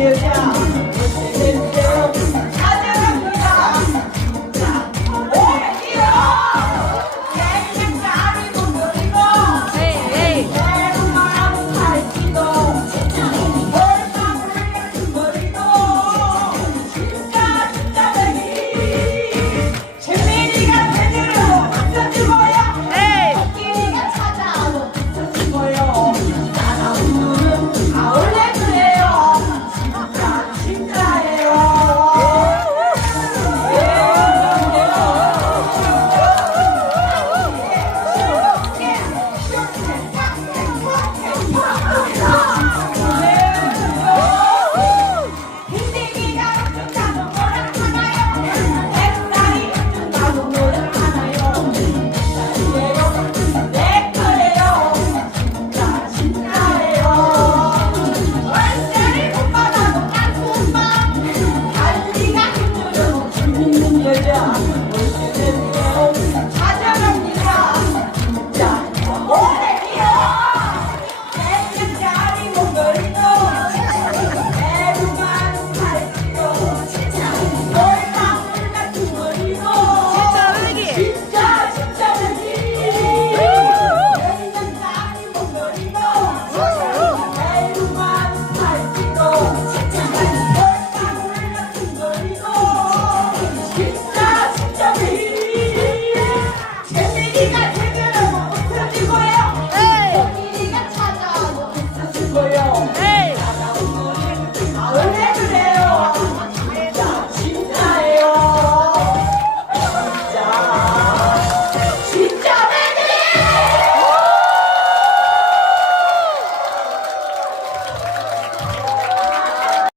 Yeah.